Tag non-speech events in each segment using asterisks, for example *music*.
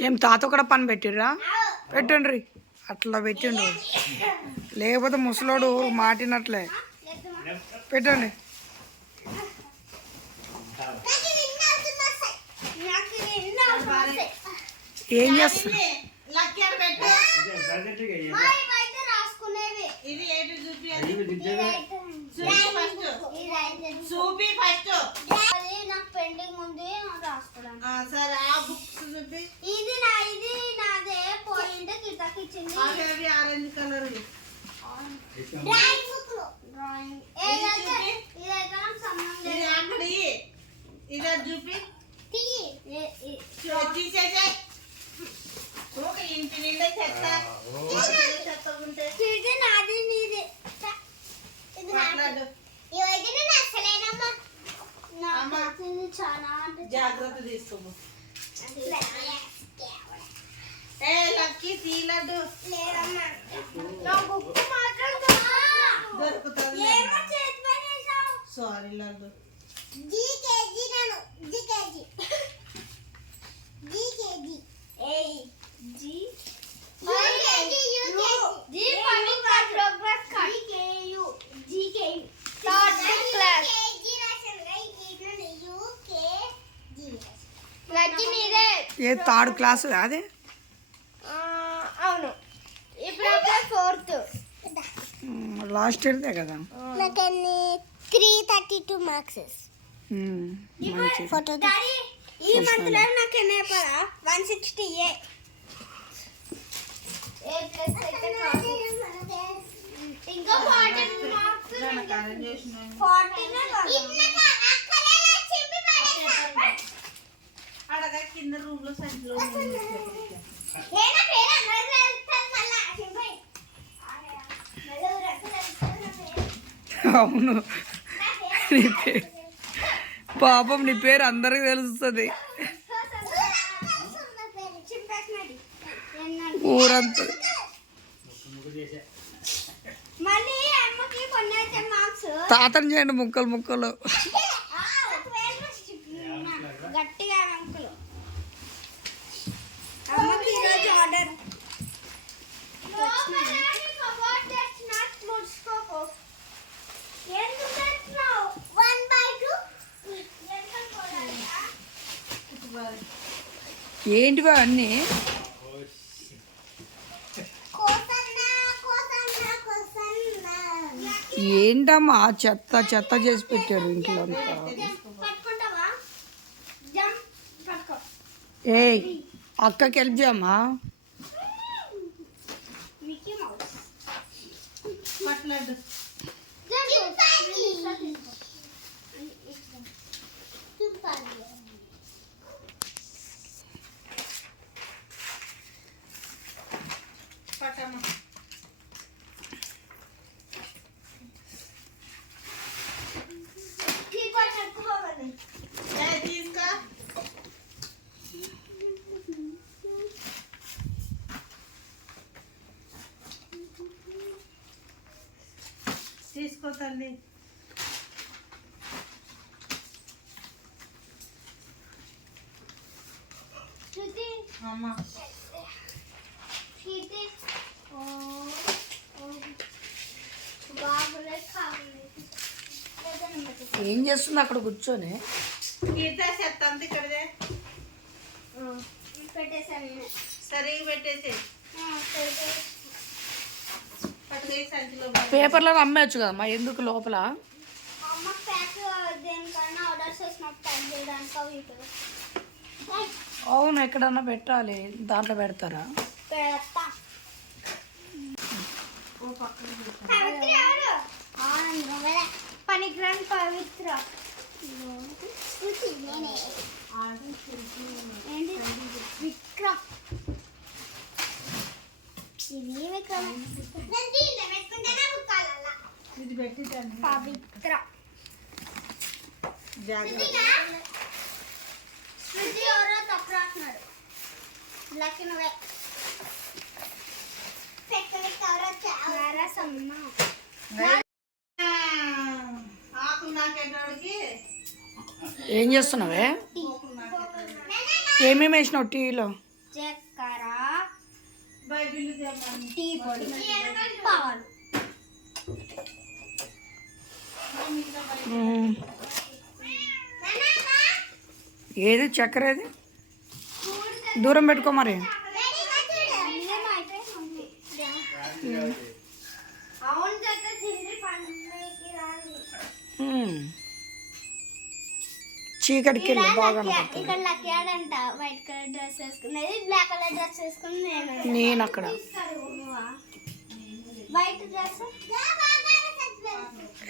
ఏం తాత కూడా పని పెట్టిర్రా? పెట్టండ్రి. అట్లా పెట్టిండు. లేకపోతే ముసలోడు మాటినట్లే. పెట్టండి. ఏం చేస్తా? లక్కీ అని పెట్టు రాసుకునేవి ఇది ఏంటి చూపి ఫస్ట్ అది నాకు పెండింగ్ ఉంది రాసుకోవడానికి ఆ, సరే ఆ బుక్స్ చూపి. ఇది నా ఇది నాదే. పోయింటే కిటక్ ఇచ్చింది. అవి అవి orange colour drawing book drawing ఏదైతే ఇదైతే నాకు సంబంధం ఇది లేదు అక్కడి. ఇది అది చూపి. తీయి. ఏ- ఏ- చూ- తీసేసాయి ఒక ఇంటి నిండా చెత్త. చెత్త ఉంటే. ఇది నాది నీది చ. ఇది నాది మాట్లాడు ఇవైతే నేను అసలేనమ్మా అమ్మ. నాకు ఇది చాలా అంటే జాగ్రత్త తీసుకోము ఏ లక్కీ బుక్ మాత్రం దొరుకుతుంది సారీ లడ్డు జీకేజీ నన్ను జీకేజీ జీకేజీ ఏయ్ జీ జీకేజీ యూకేజీ జీ పవిత్ర ప్రోగ్రెస్ కార్డ్ జీకేయు జీకేయు థర్డ్ క్లాస్ జీకేజీ రాశాను రైట్ యూకేజీ లక్కీ మీరే ఏ థర్డ్ క్లాస్ అదే? అవును. ఇప్పుడు ఫోర్త్. లాస్ట్ ఇయర్దే కదా? నాకు అన్ని three thirty two marks photo ఈ మంత్లో నాకు ఎన్ని వన్ సిక్స్టీ ఏ. ఇంకా ఫార్టీన్ మార్క్స్ నాకు కింద రూమ్లో సంచిలో అవును. నీ పేరు పాపం నీ పేరు అందరికి తెలుస్తుంది. ఊరంతా. మళ్ళీ అమ్మకి కొన్ని అయితే మార్క్స్ తాతని చేయండి ముక్కలు ముక్కలు. అమ్మకి ఈరోజు ఆర్డర్ ఏంటివి అన్నీ? ఏంటమ్మా చెత్త చెత్త చేసి పెట్టారు ఇంట్లో అంతా? పట్టుకుంటావా అక్కకి హెల్ప్ చేయమ్మా. మాట్లాడు పట్టమ్మ ఏ తీసుకో తీసుకో తల్లి అమ్మ. ఏం చేస్తుంది అక్కడ కూర్చొని? అంత ఇక్కడదే. పెట్టేసాను సరిగా పెట్టేసి పేపర్లో అమ్మేయచ్చు కదమ్మా ఎందుకు లోపల? అవును ఎక్కడన్నా పెట్టాలి. దాంట్లో పెడతారా? పనికిరాని పవిత్ర. విక్రమ్. ఇది విక్రమ్ పవిత్ర. జాగ్రత్త. శృతి ఎవరో తప్పు రాస్తున్నాడు లక్కీ నువ్వే. నరసమ్మ. ఆకు నాకెన్నోడికి ఏం చేస్తున్నావే? ఏమేమి వేసినావు టీలో? చక్కెర. బైబిల్ తెమ్మని. టీ పొడి. పాలు ఏది చక్కెర ఏది? దూరం పెట్టుకో మరి. చీకటికి వెళ్ళి బాగా నేను. అక్కడ. వైట్ డ్రెస్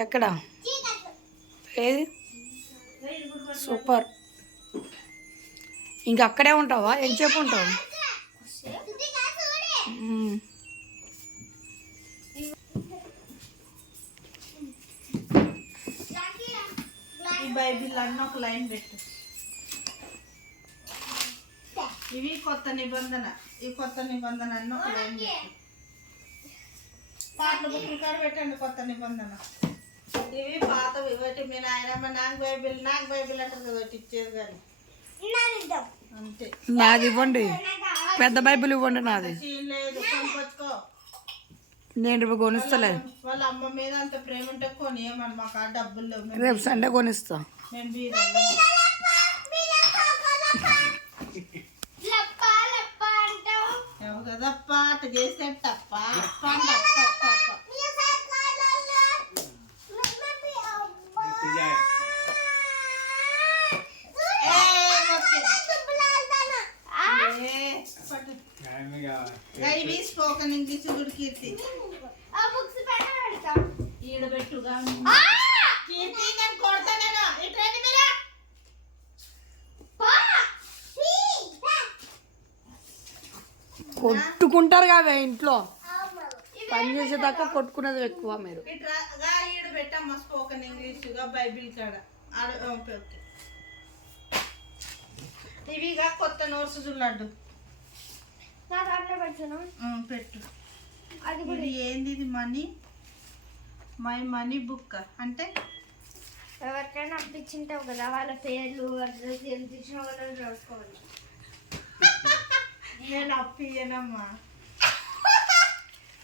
ఎక్కడ? ఏది? సూపర్. ఇంక అక్కడే ఉంటావా? ఎంతసేపు ఉంటావు? ఈ బైబిల్ అన్న ఒక లైన్ పెట్టు. ఇవి కొత్త నిబంధన. ఈ కొత్త నిబంధన అన్న ఒక లైన్ పెట్టు. పాటల బుక్కులు కాడ పెట్టండి కొత్త నిబంధన. ఇవి పాతవి ఒకటి మీ నాయనమ్మ నాకు బైబిల్ నాకు బైబిల్ అంటారు కదా ఒకటి ఇచ్చేది కానీ. అంతే. నాది ఇవ్వండి. పెద్ద బైబిల్ ఇవ్వండి నాది. సీన్ లేదు కొనుకొచ్చుకో నేను రేపు కొనిస్తలే. వాళ్ళ అమ్మ మీద అంత ప్రేమ ఉంటే కొనియమని మాకు ఆ డబ్బులు లేవు. రేపు సండే కొనిస్తా. బీదోళ్ళం. లప్ప లప్ప అంటావు ఏమో కదప్ప అట్ట చేసేటప్ప అప్ప అంటే అప్ప అప్ప అప్ప ఏ, ఓకే. ఏ, పట్టు. ఇవి స్పోకెన్ ఇంగ్లీష్ గుడి కీర్తి ఆ బుక్స్ పైన పెడతా ఈడ పెట్టుగా కీర్తి నేను కొడతా నేను ఇటు రండి మీరా కొట్టుకుంటారు కావే ఇంట్లో. పని చేసేదాకా కొట్టుకునేది ఎక్కువ మీరు. పెట్టమ్మా స్పోకెన్ ఇంగ్లీష్గా బైబిల్ కాడ. Okay okay. ఇవిగా కొత్త నోట్స్ చూడలాడు పెట్టు. అది ఇది ఏంది ఇది మనీ? My money book. అంటే ఎవరికైనా అప్పించింటావు కదా వాళ్ళ పేర్లు అడ్రస్ ఎంత ఇచ్చినా వాళ్ళని రాసుకోవాలి *laughs* నేను అప్పు ఇయ్యనమ్మా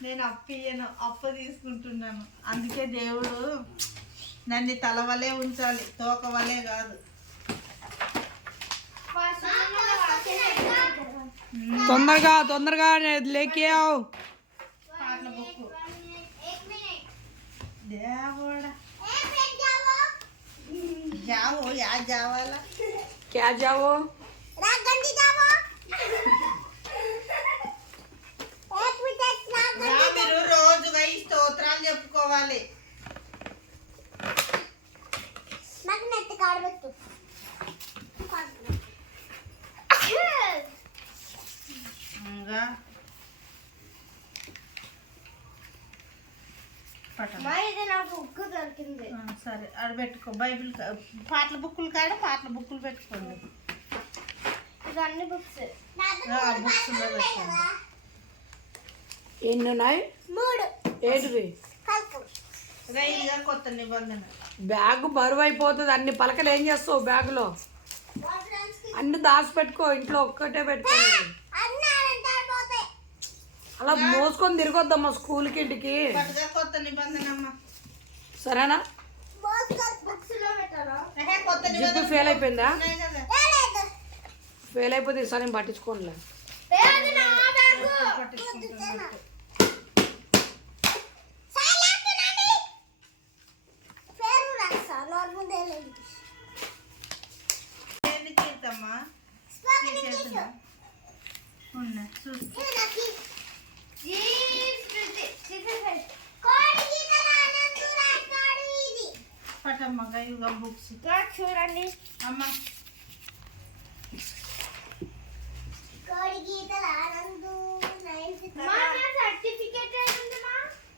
నేను అప్పు ఇయ్యను అప్పు తీసుకుంటున్నాను. అందుకే దేవుడు నన్ను తల వలే ఉంచాలి తోక వలే కాదు. తొందరగా తొందరగా లేకేవ్ పాటల బుక్ దేవుడా జావో యా జావాలా క్యా జావో యా మీరు రోజుగా ఈ స్తోత్రాలు చెప్పుకోవాలి నాకు నెట్ కాడబెట్టు ఇంకా పట్టం మా ఇది నాకు బుక్ దొరికింది. ఆ, సరే ఆడ పెట్టుకో. బైబిల్ పాటల బుక్కులు కాడ పాటల బుక్కులు పెట్టుకోండి. ఇది అన్ని బుక్స్ పెట్టండి ఎన్ని ఉన్నాయి మూడు. ఏంటివి రైలుగా కొత్త నిబంధన. బ్యాగ్ బరువు అయిపోతుంది అన్ని పలకలు ఏం చేస్తావు బ్యాగులో? అన్ని దాచి పెట్టుకో. ఇంట్లో ఒక్కటే పెట్టుకోండి అలా మోసుకొని తిరగొద్దమ్మా స్కూల్కి ఇంటికి. కొత్త నిబంధన అమ్మ. సరేనా? జిప్పు ఫెయిల్ అయిపోయిందా? ఫెయిల్ అయిపోతే ఈసారి నేను పట్టించుకోనులే. అది పట్టమ్మ గయుగా బుక్స్. చూడండి. అమ్మ. సర్టిఫికేట్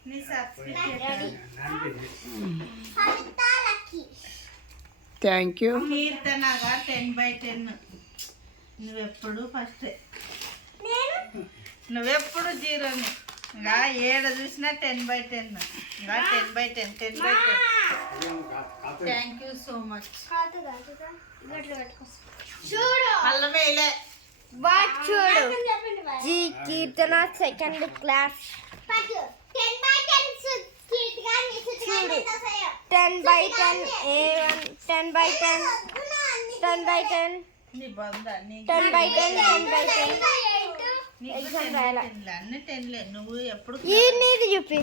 నీ సర్టిఫికేట్ థ్యాంక్ యూ కీర్తనగా టెన్ బై టెన్ నువ్వెప్పుడు ఫస్ట్ నువ్వెప్పుడు జీరోని? ఇంకా ఏడ చూసినా ten by ten ten by ten ten by ten thank you so much చూడు అల్లం వేయలే. వాట్ చూడు G Keerthana second class ten by ten A one ten by ten ten by ten ten by ten ten by ten ten రాయాలా? నువ్వు ఎప్పుడు చూపి.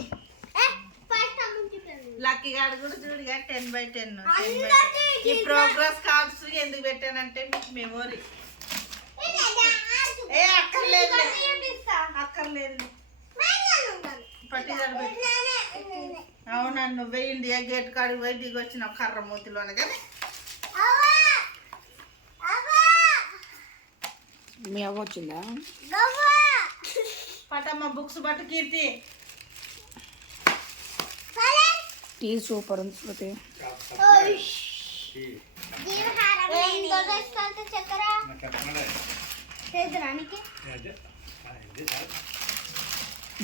Lucky గాడు కూడా చూడుగా టెన్ బై టెన్ ఈ ప్రోగ్రెస్ కార్డ్స్ ఎందుకు పెట్టానంటే మీకు మెమొరీ ఏ అక్కర్లేదు. అక్కర్లేదు. పట్టిదాడు అవునా నువ్వే ఇండియా గేట్ కాడికి పోయి దిగి వచ్చిన కర్ర మూతిలోనే మీ అవ్వ వచ్చిందా? పటమ్మ బుక్స్ పట్టు కీర్తి. టీ సూపర్ ఉంది శృతి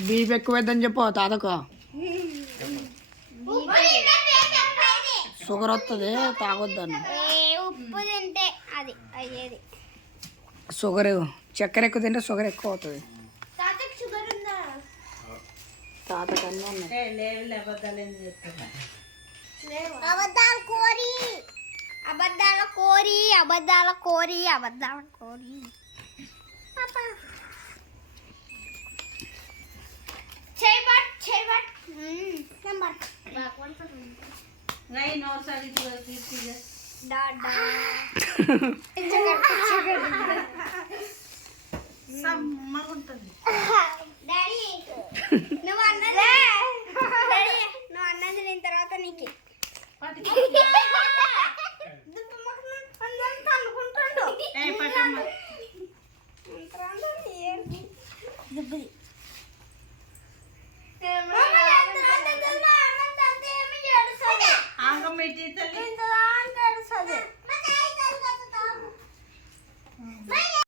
బీపీ ఎక్కువైందని చెప్పు తాతకు. షుగర్ వస్తుంది తాగొద్దాను. ఉప్పు తింటే అది అయ్యేది. షుగర్ చక్కెర ఎక్కువ తింటే షుగర్ ఎక్కువ అవుతుంది. తాతకు అన్నీ ఉన్నాయి అబద్ధాలు కోరి. అబద్ధాల కోరి అబద్ధాల కోరి అబద్ధాల కోరి. చేయబట్ చేయబట్ నెంబర్. రై నోట్స్ అడిగి కీర్తిగా డాడా సమ్మగా ఉంటుంది డాడీ *laughs* నువ్వు అన్నది డాడీ నువ్వు అన్నది నేను తర్వాత నీకు. *laughs*